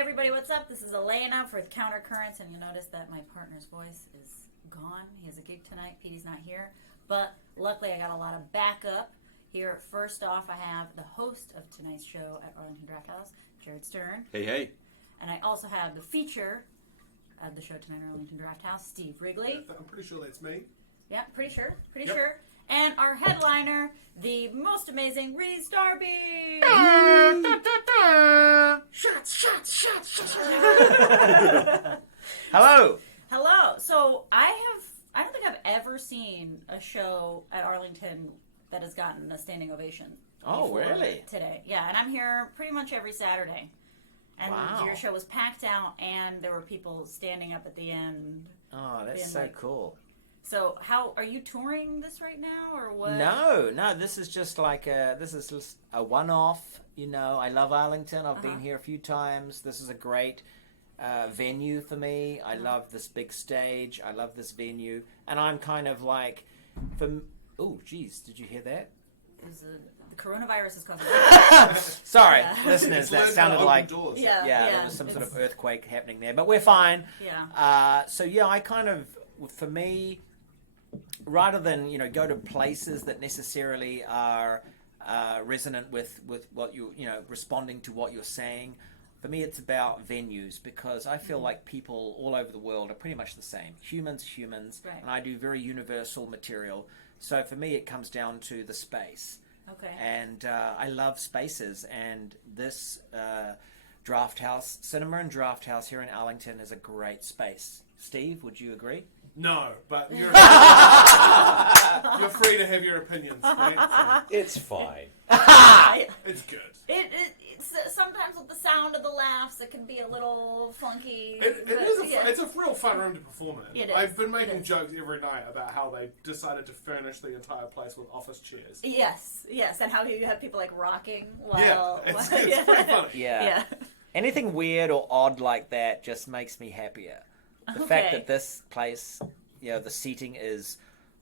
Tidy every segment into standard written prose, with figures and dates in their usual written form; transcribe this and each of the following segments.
everybody, what's up? This is Elena for Counter Currents, and you'll notice that my partner's voice is gone. He has a gig tonight. Petey's not here, but luckily I got a lot of backup here. First off, I have the host of tonight's show at Arlington Draft House, Jared Stern. Hey, hey. And I also have the feature of the show tonight at Arlington Draft House, Steve Wrigley. I'm pretty sure that's me. Yeah, pretty sure. And our headliner, the most amazing Rhys Darby. Shots. Hello. Hello. So I don't think I've ever seen a show at Arlington that has gotten a standing ovation. Oh, really? Today. Yeah, and I'm here pretty much every Saturday. And Wow. your show was packed out, and there were people standing up at the end. Oh, that's so cool. So, how are you touring this right now, or what? No, this is just like this is just a one-off. You know, I love Arlington. I've been here a few times. This is a great venue for me. I love this big stage. I love this venue, and I'm kind of like, oh, geez, did you hear that? The coronavirus is causing. Sorry, listeners, that sounded like doors. Yeah, there was some sort of earthquake happening there, but we're fine. Yeah. So yeah, I kind of, for me, rather than go to places that necessarily are resonant with what you responding to what you're saying, for me it's about venues, because I feel like people all over the world are pretty much the same. Humans, right. And I do very universal material. So for me it comes down to the space. Okay. And I love spaces, and this Draft House, Cinema and Draft House here in Arlington is a great space. Steve, would you agree? No, but you're free to have your opinions, right? It's fine. It's good. It's sometimes with the sound of the laughs, it can be a little funky. It's a real fun room to perform in. It is. I've been making jokes every night about how they decided to furnish the entire place with office chairs. Yes, and how you have people like rocking while. It's pretty funny. Yeah. Anything weird or odd like that just makes me happier. The fact that this place, the seating is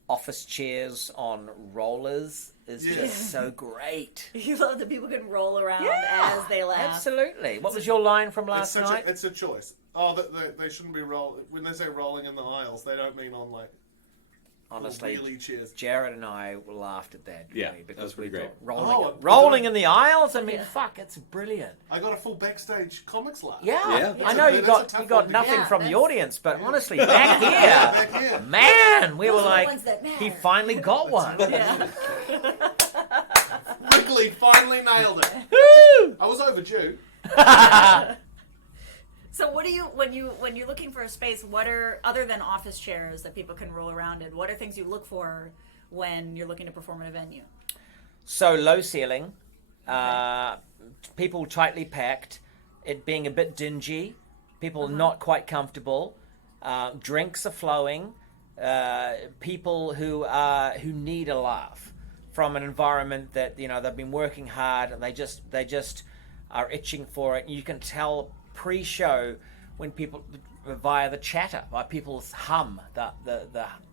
office chairs on rollers is just so great. You love that people can roll around as they laugh. Absolutely. What was your line from last night? It's a choice. Oh, they shouldn't be rolling. When they say rolling in the aisles, they don't mean on like. Honestly, wheelie chairs. Jared and I laughed at that. Because we great. Rolling in the aisles. I mean, fuck, it's brilliant. I got a full backstage comics laugh. Yeah. I know you got nothing from the audience, but honestly, back here, man, we were like, he finally got one. Wrigley finally nailed it. Woo! I was overdue. So what do you when you're looking for a space? What are, other than office chairs that people can roll around in, what are things you look for when you're looking to perform in a venue? So low ceiling, people tightly packed, it being a bit dingy, people not quite comfortable, drinks are flowing, people who need a laugh from an environment that they've been working hard and they just are itching for it. And you can tell pre-show when people via the chatter, by people's hum, the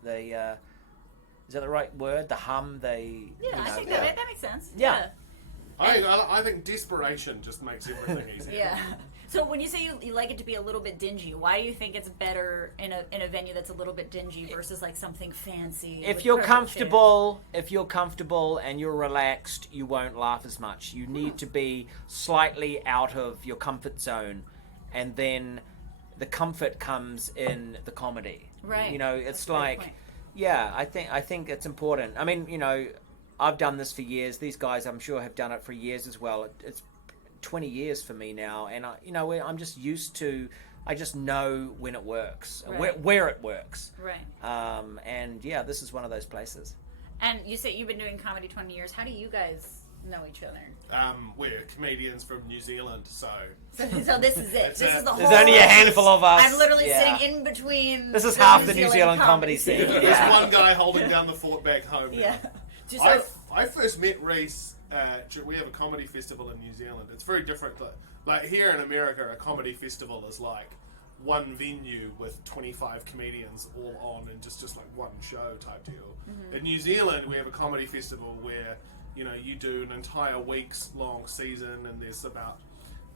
is that the right word? The hum, I think that makes sense. Yeah. I think desperation just makes everything easier. Yeah. So when you say you like it to be a little bit dingy, why do you think it's better in a venue that's a little bit dingy versus like something fancy? If you're comfortable and you're relaxed, you won't laugh as much. You need to be slightly out of your comfort zone, and then the comfort comes in the comedy. Right. It's like, I think it's important. I mean, I've done this for years. These guys, I'm sure, have done it for years as well. It's 20 years for me now, and I'm just used to. I just know when it works, where it works. Right. And this is one of those places. And you say you've been doing comedy 20 years. How do you guys know each other? We're comedians from New Zealand, so this is it. This is the whole. There's only a handful of us. I'm literally sitting in between. This is half the New Zealand comedy scene. There's one guy holding down the fort back home. Yeah. I first met Rhys. We have a comedy festival in New Zealand. It's very different. Like here in America, a comedy festival is like one venue with 25 comedians all on and just like one show type deal. In New Zealand, we have a comedy festival where you do an entire week's long season, and there's about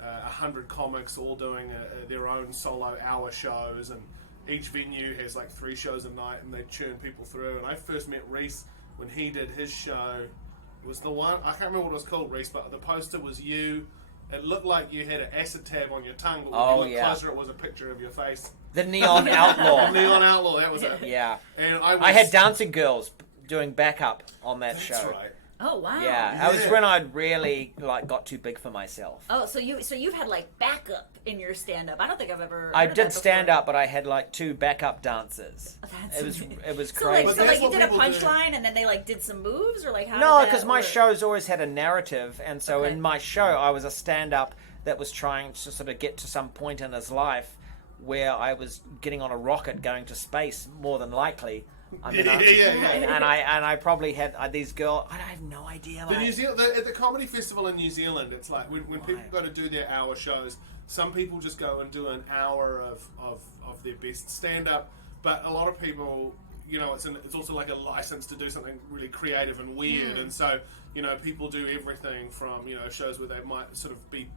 100 comics all doing their own solo hour shows, and each venue has like 3 shows a night, and they churn people through. And I first met Rhys when he did his show. It was the one, I can't remember what it was called, Rhys, but the poster was you. It looked like you had an acid tab on your tongue, but when you looked closer, it was a picture of your face. The Neon Outlaw. Neon Outlaw, that was it. Yeah. And I had dancing girls doing backup on that show. That's right. Oh wow. Yeah, it was when I'd really got too big for myself. Oh, so you've had like backup in your stand up. I don't think I've ever. I heard of did that stand before. up, but I had 2 backup dancers. That's It was So crazy. like, But you that's did a what people do. punchline and then they did some moves, or like how? No, did that because my work? shows always had a narrative, and so Okay. in my show I was a stand-up that was trying to sort of get to some point in his life where I was getting on a rocket going to space, more than likely. I mean, and I probably had these girls. I have no idea. At the comedy festival in New Zealand, it's like when people go to do their hour shows, some people just go and do an hour of their best stand-up, but a lot of people, it's also like a license to do something really creative and weird, and so, people do everything from, shows where they might sort of be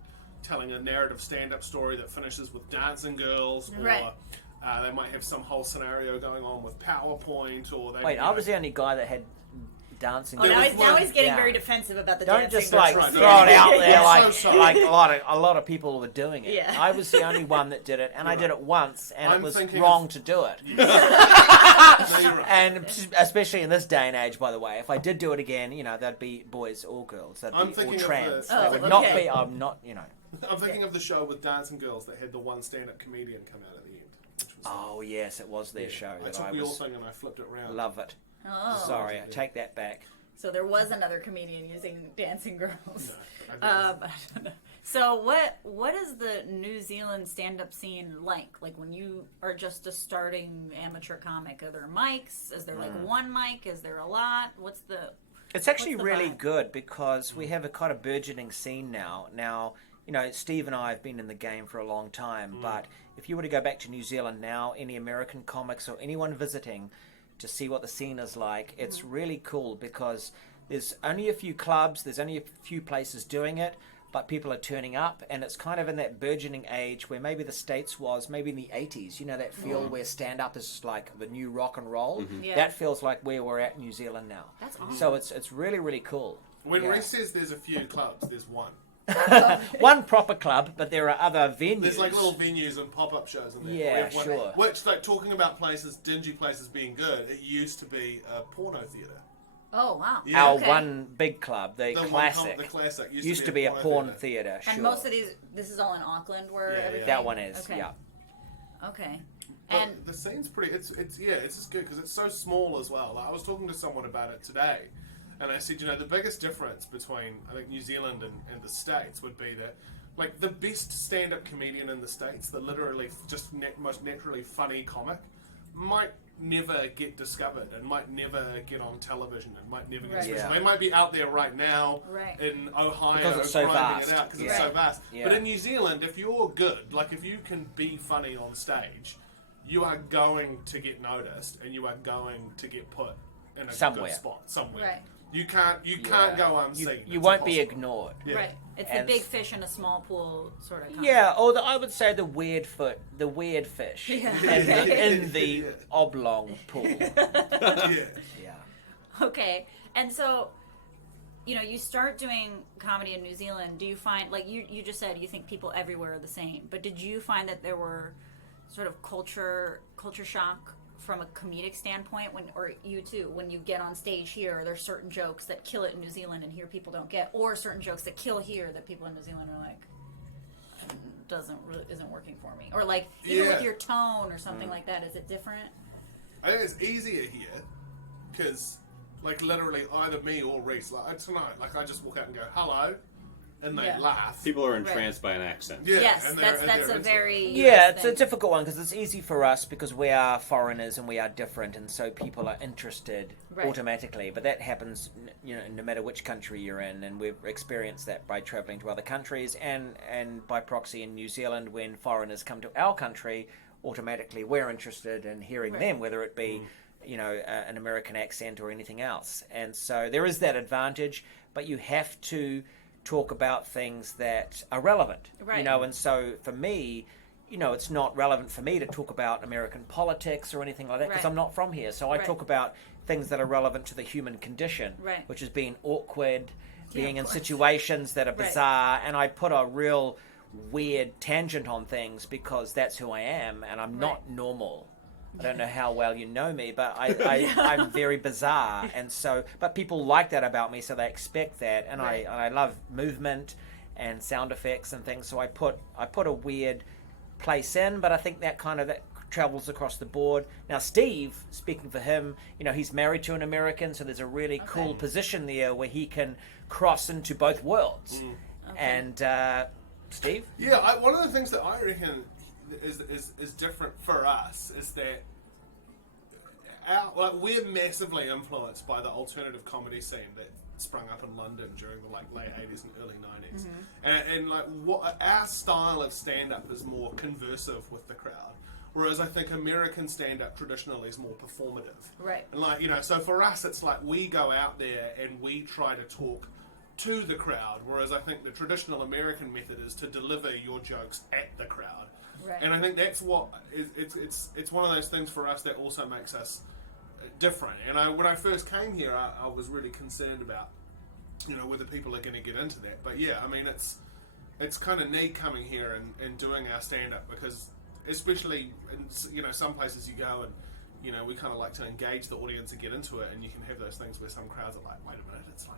telling a narrative stand-up story that finishes with dancing girls, or they might have some whole scenario going on with PowerPoint, or they... Wait, I was the only guy that had dancing. Oh, now was he's getting yeah. very defensive about the Don't dancing. just That's throw right. it out there I'm so sorry. like a lot of people were doing it. Yeah. I was the only one that did it, and I did it once, and I'm it was thinking wrong of- to do it. No, you're right. And especially in this day and age, by the way, if I did do it again, that'd be boys or girls. That'd I'm be all thinking of trans. the- That Oh, would not okay. be. I'm not. I'm thinking of the show with dancing girls that had the one stand-up comedian come out at the end. Which was Oh yes, it was their show. I That took I your was thing and I flipped it around. love it. Oh. Sorry, I take that back. So there was another comedian using dancing girls. No, But I don't know. So what is the New Zealand stand-up scene like? Like when you are just a starting amateur comic, are there mics? Is there like one mic? Is there a lot? What's the... It's actually What's the really vibe? good because we have a kind of burgeoning scene now. Now, Steve and I have been in the game for a long time, but if you were to go back to New Zealand now, any American comics or anyone visiting to see what the scene is like, it's really cool because there's only a few clubs, there's only a few places doing it, but people are turning up, and it's kind of in that burgeoning age where maybe the States was, maybe in the 80s, that feel where stand-up is like the new rock and roll. Yeah. That feels like where we're at in New Zealand now. That's awesome. So it's really, really cool. When Yeah. Rhys says there's a few clubs, there's one. One proper club, but there are other venues. There's like little venues and pop-up shows in there. Yeah, We have one- sure. Which, like, talking about places, dingy places being good, it used to be a porno theatre. Oh, wow. Yeah. Our Okay. one big club, the The classic, the classic used to be a porn theatre. Sure. And most of these, this is all in Auckland where Yeah, everything... yeah. That one is, Okay. yeah. Okay. But And the scene's pretty. It's just good because it's so small as well. Like, I was talking to someone about it today, and I said, the biggest difference between I think New Zealand and the States would be that, like, the best stand-up comedian in the States, the literally just most naturally funny comic, might never get discovered and might never get on television and might never get Right. special. Yeah. They might be out there right now Right. in Ohio Because it's so grinding vast. it out because Yeah. it's so vast. Yeah. But in New Zealand, if you're good, like if you can be funny on stage, you are going to get noticed and you are going to get put in a Somewhere. good spot somewhere. Right. You can't Yeah. go unseen. You It's won't be impossible. ignored. Yeah. right. It's And- the big fish in a small pool sort of concept. Yeah, or I would say the weird fish Yeah. in the oblong pool. Yeah. Yeah. Okay. And so, you start doing comedy in New Zealand. Do you find, like you just said, you think people everywhere are the same, but did you find that there were sort of culture shock from a comedic standpoint or you too, when you get on stage here, are there certain jokes that kill it in New Zealand and here people don't get, or certain jokes that kill here that people in New Zealand are like, isn't working for me, or like even Yeah. with your tone or something like that, is it different? I think it's easier here because, like, literally either me or Rhys, like tonight, like I just walk out and go hello, and they Yeah. laugh. People are entranced by an accent. Yeah, Yes, and they're that's into a it. very Yeah, US it's a thing. difficult one because it's easy for us because we are foreigners and we are different, and so people are interested Right. automatically. But that happens, no matter which country you're in, and we've experienced that by traveling to other countries and by proxy in New Zealand when foreigners come to our country. Automatically, we're interested in hearing Right. them, whether it be, an American accent or anything else. And so there is that advantage, but you have to talk about things that are relevant. Right. You know, and so for me, you know, it's not relevant for me to talk about American politics or anything like that because Right. I'm not from here. So I Right. talk about things that are relevant to the human condition, Right. which is being awkward, being of in course. situations that are Right. bizarre, and I put a real weird tangent on things because that's who I am, and I'm not normal. I don't know how well you know me, but I'm very bizarre, and so, but people like that about me, so they expect that, and Right. I love movement and sound effects and things, so I put a weird place in, but I think that travels across the board. Now, Steve, speaking for him, you know, he's married to an American, so there's a really cool position there where he can cross into both worlds. And Steve? Yeah, one of the things that I reckon is different for us is that we're massively influenced by the alternative comedy scene that sprung up in London during the late 80s and early 90s. And what our style of stand-up is more conversive with the crowd, whereas I think American stand-up traditionally is more performative. Right. And so for us it's like we go out there and we try to talk to the crowd, whereas I think the traditional American method is to deliver your jokes at the crowd. Right. And I think that's what it's one of those things for us that also makes us different. And when I first came here, I was really concerned about, you know, whether people are going to get into that. But yeah, I mean, it's kind of neat coming here and doing our stand-up because, especially in, you know, some places you go and, you know, we kind of like to engage the audience and get into it, and you can have those things where some crowds are like, wait a minute, it's like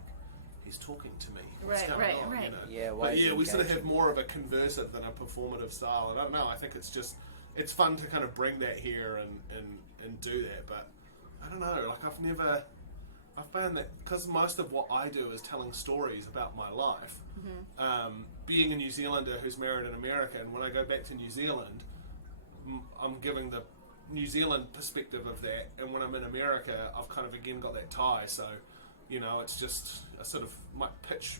he's talking to me. What's Right, going right, on? right. You know? Yeah, But yeah, we sort of engaging. have more of a conversive than a performative style. And I don't know, I think it's fun to kind of bring that here and do that. But I don't know, like I've found that because most of what I do is telling stories about my life, being a New Zealander who's married in America, and when I go back to New Zealand, I'm giving the New Zealand perspective of that, and when I'm in America, I've kind of again got that tie, so, you know, it's just, I sort of might pitch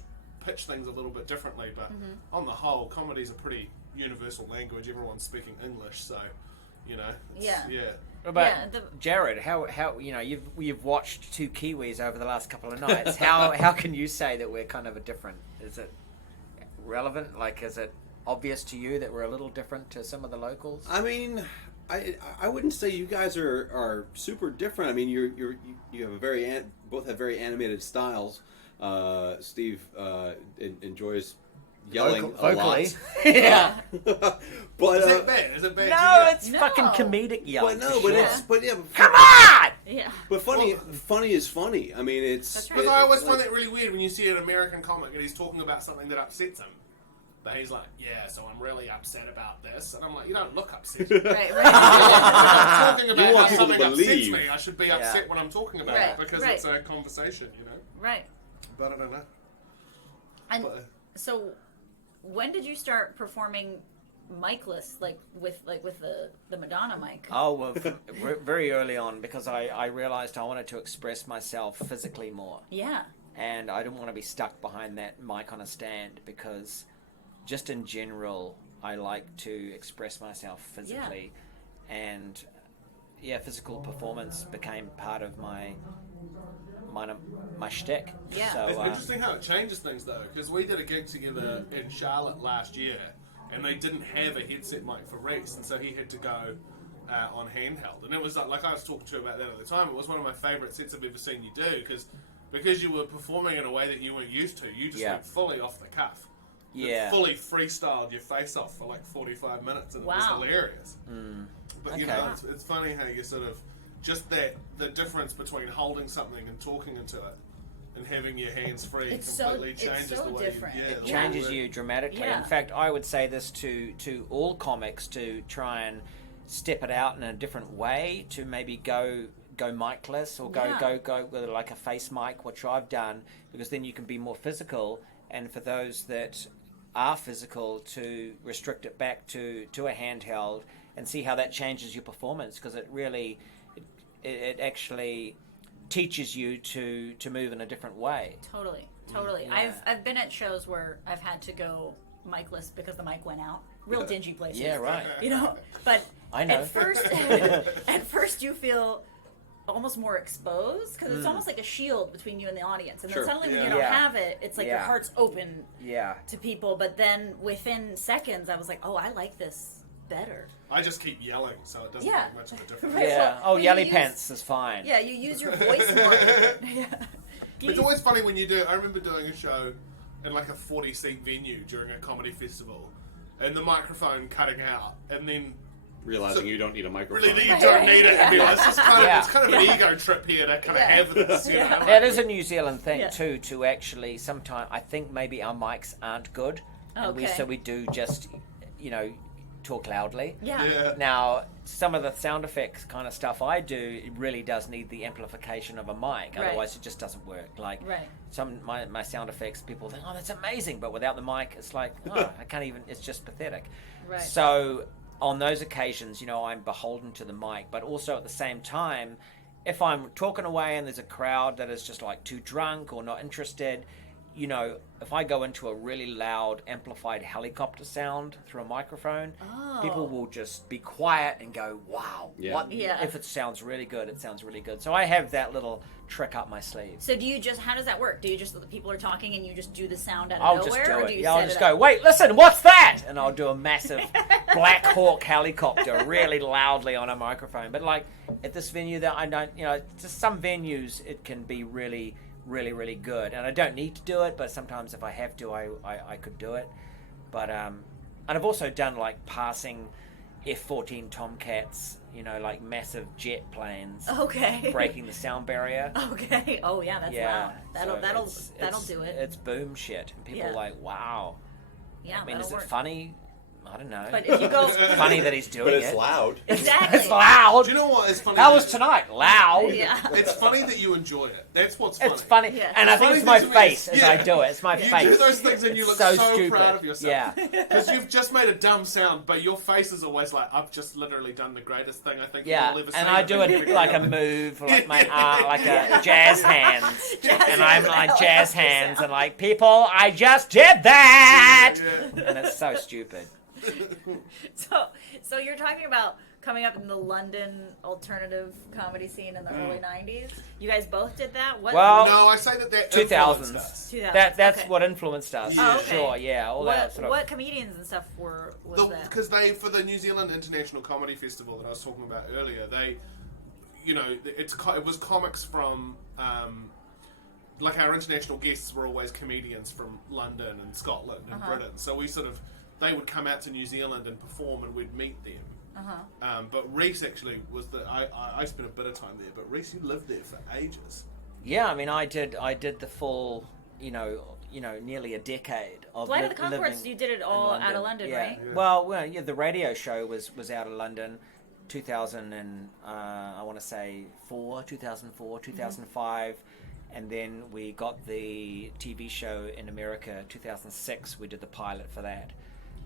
things a little bit differently, but on the whole, comedy's a pretty universal language, everyone's speaking English, so, you know, it's, Yeah. What about Yeah, Jared? How you know you've watched two Kiwis over the last couple of nights. How can you say that we're kind of a different? Is it relevant? Like, is it obvious to you that we're a little different to some of the locals? I mean, I wouldn't say you guys are super different. I mean, you have both have very animated styles. Steve enjoys yelling vocally. a lot. Yeah. But Is it bad? Is it bad? No, it's No. fucking comedic yelling. but no, for but sure. but Come on! Yeah. But funny is funny. I mean, it's. That's right. Because I always find that really weird when you see an American comic and he's talking about something that upsets him. But he's like, yeah, so I'm really upset about this. And I'm like, you don't look upset. Right, right. I'm talking about want how people to something upsets believe. me. I should be upset when I'm talking about Right, it because right. it's a conversation, you know? Right. But I don't know. And But, so, when did you start performing mic-less, like with the Madonna mic? Oh, well, very early on, because I realized I wanted to express myself physically more. Yeah. And I didn't want to be stuck behind that mic on a stand because just in general, I like to express myself physically. And yeah, physical performance became part of my shtick. Yeah. So, it's interesting how it changes things, though, because we did a gig together in Charlotte last year, and they didn't have a headset mic for Rhys, and so he had to go on handheld. And it was like I was talking to him about that at the time. It was one of my favourite sets I've ever seen you do, because you were performing in a way that you weren't used to. You just went fully off the cuff. yeah. Fully freestyled your face off for like 45 minutes, and it was Wow. hilarious. But you Okay. know, it's funny how you sort of just the difference between holding something and talking into it and having your hands free It's completely so- it's changes so the way different. you, It the Changes way you dramatically. Yeah. In fact, I would say this to all comics to try and step it out in a different way, to maybe go micless or Yeah. go with like a face mic, which I've done, because then you can be more physical. And for those that are physical, to restrict it back to a handheld and see how that changes your performance, because it really it actually teaches you to move in a different way. Totally. Yeah. I've been at shows where I've had to go mic-less because the mic went out. Real dingy places. Yeah, right. You know, but I know. at first you feel almost more exposed because it's almost like a shield between you and the audience, and Sure. then suddenly when you Yeah. don't Yeah. have it, it's like your Yeah. heart's open Yeah. to people. But then within seconds, I was like, oh, I like this better. I just keep yelling, so it doesn't Yeah. make much of a difference. Right. Yeah. Well, Oh, you yelly use- pants is fine. Yeah, you use your voice more. Yeah. It's always funny when you do. I remember doing a show in like a 40-seat venue during a comedy festival, and the microphone cutting out, and then Realizing you don't need a microphone. really you don't need it. And be like, it's kind of an Yeah. ego trip here to kind of Yeah. have this. You know? That is a New Zealand thing Yeah. too. To actually, sometimes I think maybe our mics aren't good, and Okay. so we do just, talk loudly. Yeah. Now, some of the sound effects kind of stuff I do, it really does need the amplification of a mic. Right. Otherwise, it just doesn't work. Like Right. my sound effects, people think, oh, that's amazing, but without the mic, it's like, oh, I can't even. It's just pathetic. Right. So on those occasions, I'm beholden to the mic, but also at the same time, if I'm talking away and there's a crowd that is just like too drunk or not interested, if I go into a really loud amplified helicopter sound through a microphone, people will just be quiet and go, wow, Yeah. what? Yeah. If it sounds really good, it sounds really good. So I have that little trick up my sleeve. So do you just? How does that work? Do you just the people are talking and you just do the sound out of I'll nowhere, just do or it. do you Yeah, I'll set just it go, up? wait, listen, what's that? And I'll do a massive Black Hawk helicopter really loudly on a microphone. But like at this venue that I don't, just some venues it can be really, really, really good. And I don't need to do it, but sometimes if I have to, I could do it. But, and I've also done like passing F-14 Tomcats, like massive jet planes. Okay. Breaking the sound barrier. Okay. Oh yeah, that's Yeah, loud. That'll so that'll do it. It's boom shit. And people Yeah. are like, wow. Yeah, I mean, that'll is it work. funny? I don't know. But if you go Funny that he's doing But it's it. loud. exactly, It's loud. Do you know what? It's funny. How was tonight? Loud. Yeah. It's funny that you enjoy it. That's what's funny. It's funny, Yeah. and I think Funny it's my thing to me face is- as I do it. It's my You face. do those things and you It's look so stupid. proud of yourself. Yeah. Because you've just made a dumb sound, but your face is always like, I've just literally done the greatest thing I think Yeah, you'll ever see. and I do it like a move, like my like a jazz hands, and I'm like jazz hands, and like people, I just did that, and it's so stupid. So you're talking about coming up in the London alternative comedy scene in the early '90s. You guys both did that. What? Well, No, I say that 2000s. influenced us. 2000s, That's okay. what influenced us. Yeah. Oh, okay. Sure, yeah, all that What, sort of. what comedians and stuff was that? Because for the New Zealand International Comedy Festival that I was talking about earlier, they, it was comics from, like our international guests were always comedians from London and Scotland and Britain. So they would come out to New Zealand and perform, and we'd meet them. But Rhys actually was I spent a bit of time there, but Rhys, you lived there for ages. Yeah, I mean, I did the full, nearly a decade of Flight of the living Conchords, you did it all in out of London, yeah. right? Yeah. Well, yeah, the radio show was out of London, 2000 and I want to say 2004, 2005, and then we got the TV show in America, 2006. We did the pilot for that.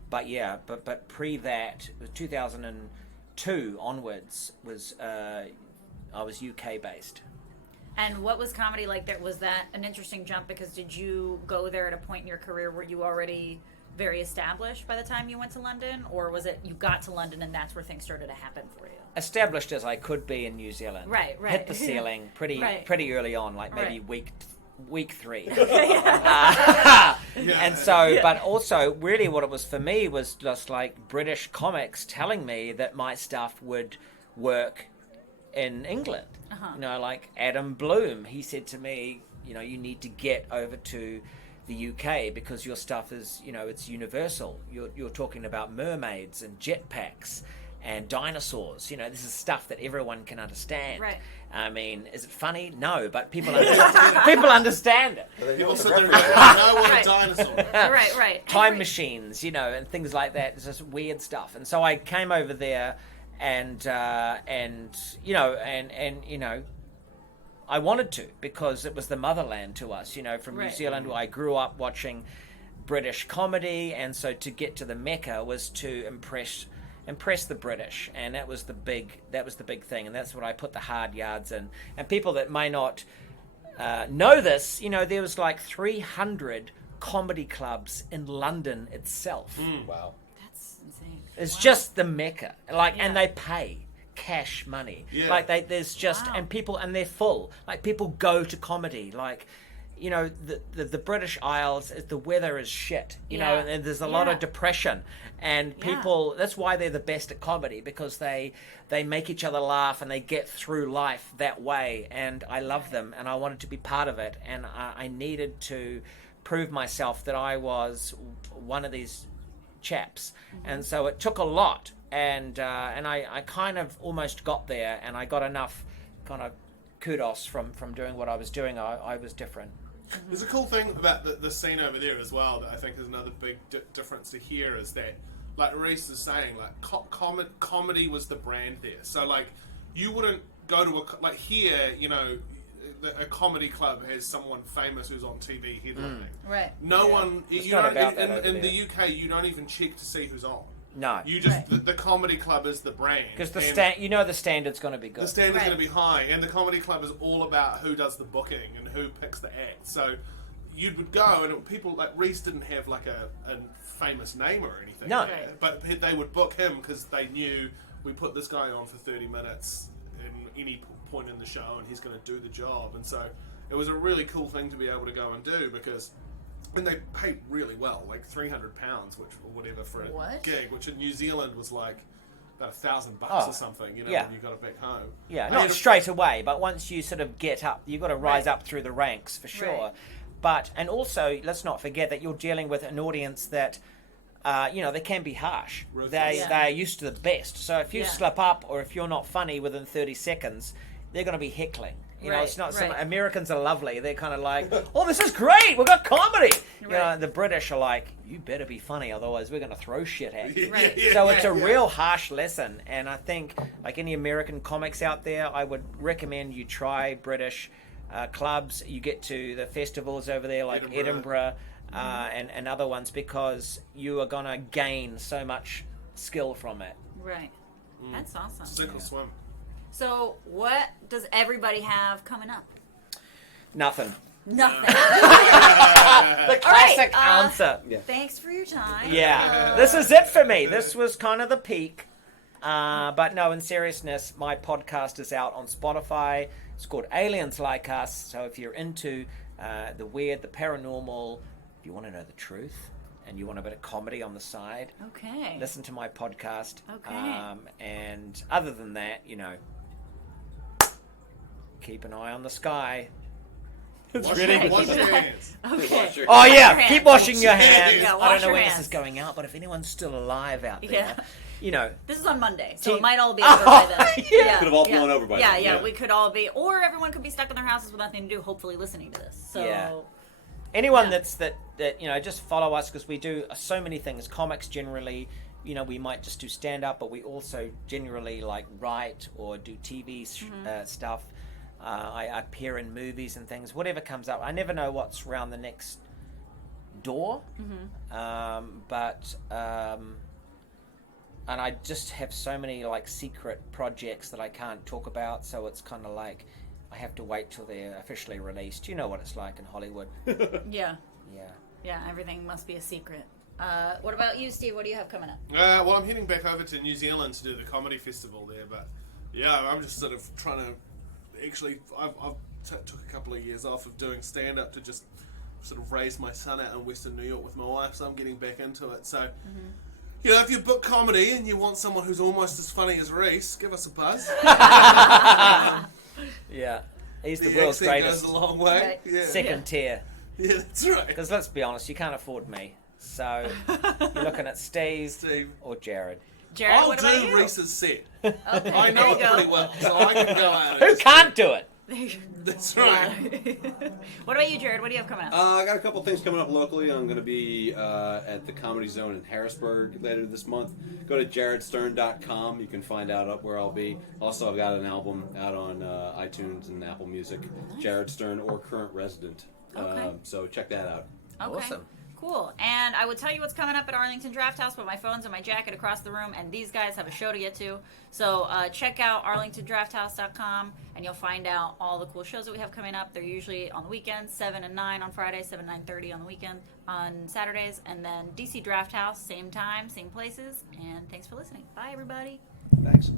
But yeah, but pre that, 2002 onwards was I was UK based. And what was comedy like there? Was that an interesting jump? Because did you go there at a point in your career where you already very established by the time you went to London? Or was it you got to London and that's where things started to happen for you? Established as I could be in New Zealand. Right. Hit the ceiling pretty early on, like maybe Right. week 3. Yeah. And so, but also really what it was for me was just like British comics telling me that my stuff would work in England. Like Adam Bloom, he said to me, you need to get over to the UK because your stuff is, it's universal. You're talking about mermaids and jetpacks and dinosaurs. This is stuff that everyone can understand. Right. I mean, is it funny? No, but people understand it. People sit there and go, I know what Right. a dinosaur. Right. Time machines, and things like that. It's just weird stuff. And so I came over there, and I wanted to because it was the motherland to us. From New Right. Zealand, where I grew up watching British comedy, and so to get to the Mecca was to impress the British, and that was the big thing, and that's what I put the hard yards in. And people that may not know this, there was like 300 comedy clubs in London itself. Wow. That's insane. It's just the Mecca, and they pay cash money. Yeah. Like there's just Wow. and they're full. Like people go to comedy. Like, you know, the British Isles, the weather is shit. You know, Yeah. and there's a lot Yeah. of depression, and people. That's why they're the best at comedy, because they make each other laugh and they get through life that way. And I love them, and I wanted to be part of it, and I needed to prove myself that I was one of these chaps, and so it took a lot, and I kind of almost got there, and I got enough kind of kudos from doing what I was doing. I was different. There's a cool thing about the scene over there as well that I think is another big difference to here is that, like Rhys is saying, like comedy was the brand there. So like you wouldn't go to like here, you know, a comedy club has someone famous who's on TV headlining. Right. No one. It's You not don't about that in over the UK. You don't even check to see who's on. No, You just the comedy club is the brand because the and the standard's going to be good. the standard's Right. going to be high, and the comedy club is all about who does the booking and who picks the act. So you would go, and people like Rhys didn't have like a famous name or anything. No. there, but they would book him because they knew we put this guy on for 30 minutes in any point in the show, and he's going to do the job. And so it was a really cool thing to be able to go and do because. And they paid really well, like £300, which or whatever for a What? gig, which in New Zealand was like about $1,000 Oh, or something. You know, yeah. when you got it back home. Yeah, I not had a- straight away, but once you sort of get up, you've got to rise Right. up through the ranks for sure. Right. But and also, let's not forget that you're dealing with an audience that, you know, they can be harsh. Ruthless. Yeah. They're used to the best. So if you Yeah. slip up or if you're not funny within 30 seconds, they're going to be heckling. You know, Right, it's not right. some Americans are lovely. They're kind of like, oh, this is great. We've got comedy. You know, Right. the British are like, you better be funny, otherwise we're going to throw shit at you. Right. So it's a real harsh lesson, and I think, like any American comics out there, I would recommend you try British clubs. You get to the festivals over there, like Edinburgh, and other ones, because you are going to gain so much skill from it. Right. That's awesome. Sink or swim. So, what does everybody have coming up? Nothing. Nothing. The classic right, answer. Yeah. Thanks for your time. Yeah, this is it for me. This was kind of the peak. But no, in seriousness, my podcast is out on Spotify. It's called Aliens Like Us. So if you're into the weird, the paranormal, if you want to know the truth, and you want a bit of comedy on the side, Okay. listen to my podcast. Okay. And other than that, you know, keep an eye on the sky. It's Wash really your- good. wash your hands. Okay. Wash your- Oh Wash yeah, your keep hands. washing your Wash your hands. hands. Yeah, I wash don't know your when hands. this is going out, but if anyone's still alive out there, Yeah. you know, This is on Monday, so Team- it might all be over by then. Yeah. Could have all blown over by yeah, then. Yeah, Yeah. we could all be, or everyone could be stuck in their houses with nothing to do, hopefully listening to this. So, Yeah. anyone Yeah. that you know, just follow us, because we do so many things. Comics generally, you know, we might just do stand up, but we also generally like write or do TV stuff. I appear in movies and things. Whatever comes up, I never know what's around the next door. And I just have so many like secret projects that I can't talk about. So it's kind of like I have to wait till they're officially released. You know what it's like in Hollywood. yeah, Yeah. everything must be a secret. What about you, Steve? What do you have coming up? Well, I'm heading back over to New Zealand to do the comedy festival there, but yeah, I'm just sort of trying to. Actually, I've took a couple of years off of doing stand up to just sort of raise my son out in Western New York with my wife, so I'm getting back into it. So, you know, if you book comedy and you want someone who's almost as funny as Rhys, give us a buzz. Yeah. He's the The world's accent greatest. goes a long way. Right. Yeah. Second tier. Yeah, that's right. Because let's be honest, you can't afford me. So you're looking at Steve Steve. or Jared. Jared, I'll what about do you? Rhys's set. Okay, I know there it you pretty go. well, so I can go out and Who just- can't do it? That's right. What about you, Jared? What do you have coming up? I got a couple things coming up locally. I'm going to be at the Comedy Zone in Harrisburg later this month. Go to jaredstern.com. You can find out up where I'll be. Also, I've got an album out on iTunes and Apple Music, Jared Stern or Current Resident. Okay. So check that out. Okay. Awesome. Cool. And I would tell you what's coming up at Arlington Draft House, but my phone's in my jacket across the room, and these guys have a show to get to. So check out arlingtondrafthouse.com, and you'll find out all the cool shows that we have coming up. They're usually on the weekends, 7 and 9 on Fridays, 7, 9:30 on the weekend, on Saturdays, and then DC Draft House, same time, same places. And thanks for listening. Bye, everybody. Thanks.